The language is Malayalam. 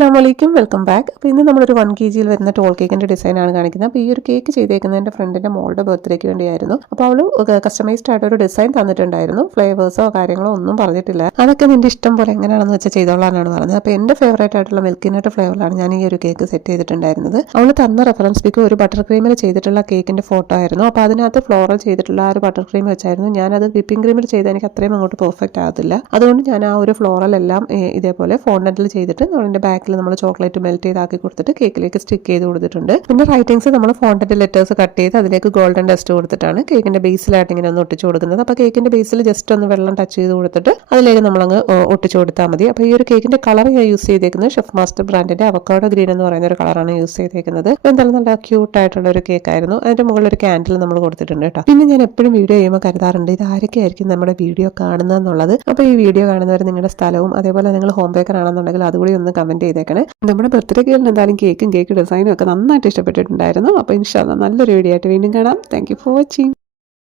അസ്സലാമലൈക്കും, വെൽക്കം ബാക്ക്. അപ്പോൾ ഇന്ന് നമ്മളൊരു 1 kg വരുന്ന ടോൾ കേക്കിൻ്റെ ഡിസൈനാണ് കാണിക്കുന്നത്. അപ്പോൾ ഈ ഒരു കേക്ക് ചെയ്തേക്കുന്നത് എൻ്റെ ഫ്രണ്ടിൻ്റെ മോളുടെ ബർത്ത്ഡേക്ക് വേണ്ടിയായിരുന്നു. അപ്പോൾ അവൾ കസ്റ്റമൈസ്ഡ് ആയിട്ട് ഒരു ഡിസൈൻ തന്നിട്ടുണ്ടായിരുന്നു. ഫ്ലേവേഴ്സോ കാര്യങ്ങളോ ഒന്നും പറഞ്ഞിട്ടില്ല. അതൊക്കെ നിൻ്റെ ഇഷ്ടം പോലെ എങ്ങനെയാണെന്ന് വെച്ചാൽ ചെയ്തോളാനാണ് പറഞ്ഞത്. അപ്പോൾ എൻ്റെ ഫേവറേറ്റ് ആയിട്ടുള്ള മിൽക്കി നട്ട് ഫ്ലേവറിലാണ് ഞാൻ ഈ ഒരു കേക്ക് സെറ്റ് ചെയ്തിട്ടുണ്ടായിരുന്നത്. അവൾ തന്ന റെഫറൻസ് പിക്ക് ഒരു ബട്ടർ ക്രീമിൽ ചെയ്തിട്ടുള്ള കേക്കിൻ്റെ ഫോട്ടോ ആയിരുന്നു. അപ്പോൾ അതിനകത്ത് ഫ്ലോറൽ ചെയ്തിട്ടുള്ള ആ ഒരു ബട്ടർ ക്രീം വെച്ചായിരുന്നു. ഞാനത് വിപ്പിംഗ് ക്രീമിൽ ചെയ്ത് എനിക്ക് അത്രയും അങ്ങോട്ട് പെർഫെക്റ്റ് ആകത്തില്ല. അതുകൊണ്ട് ഞാൻ ആ ഒരു ഫ്ലോറൽ എല്ലാം ഇതേപോലെ ഫോണ്ടന്റിൽ ചെയ്തിട്ട് അതിൻ്റെ ബാക്കിൽ നമ്മൾ ചോക്ലേറ്റ് മെൽറ്റ് ചെയ്താക്കി കൊടുത്തിട്ട് കേക്കിലേക്ക് സ്റ്റിക്ക് ചെയ്ത് കൊടുത്തിട്ടുണ്ട്. പിന്നെ റൈറ്റിംഗ്സ് നമ്മൾ ഫോണ്ടന്റ് ലെറ്റേഴ്സ് കട്ട് ചെയ്ത് അതിലേക്ക് ഗോൾഡൻ ഡസ്റ്റ് കൊടുത്തിട്ടാണ് കേക്കിന്റെ ബേസിലായിട്ട് ഇങ്ങനെ ഒന്ന് ഒട്ടിച്ചു കൊടുക്കുന്നത്. അപ്പോൾ കേക്കിന്റെ ബേസിൽ ജസ്റ്റ് ഒന്ന് വെള്ളം ടച്ച് ചെയ്ത് കൊടുത്തിട്ട് അതിലേക്ക് നമ്മളങ്ങ് ഒട്ടിച്ചു കൊടുത്താൽ മതി. അപ്പോൾ ഈ ഒരു കേക്കിന്റെ കളർ ഞാൻ യൂസ് ചെയ്തേക്കുന്നത് ഷെഫ് മാസ്റ്റർ ബ്രാൻഡിന്റെ അവക്കാഡോ ഗ്രീൻ എന്ന് പറയുന്ന ഒരു കളറാണ് യൂസ് ചെയ്തേക്കുന്നത്. എന്തായാലും നല്ല ക്യൂട്ട് ആയിട്ടുള്ള ഒരു കേക്കായിരുന്നു. അതിന്റെ മുകളിൽ ഒരു കാൻഡിൽ നമ്മൾ കൊടുത്തിട്ടുണ്ട് കേട്ടോ. പിന്നെ ഞാൻ എപ്പോഴും വീഡിയോ ചെയ്യുമ്പോൾ കരുതാറുണ്ട് ഇത് ആരൊക്കെയായിരിക്കും നമ്മുടെ വീഡിയോ കാണുന്നതെന്നുള്ളത്. അപ്പോൾ ഈ വീഡിയോ കാണുന്നവർ നിങ്ങളുടെ സ്ഥലവും അതേപോലെ നിങ്ങൾ ഹോം ബേക്കർ ആണെന്നുണ്ടെങ്കിൽ അതുകൂടി ഒന്ന് കമന്റ് ചെയ്തേക്കണേ. നമ്മുടെ ബർത്ത്ഡേ കേക്കിൽ എന്തായാലും കേക്കും കേക്ക് ഡിസൈനും ഒക്കെ നന്നായിട്ട് ഇഷ്ടപ്പെട്ടിട്ടുണ്ടായിരുന്നു. അപ്പോൾ ഇൻഷാ അല്ലാഹ് നല്ലൊരു വീഡിയോ ആയിട്ട് വീണ്ടും കാണാം. Thank you for watching.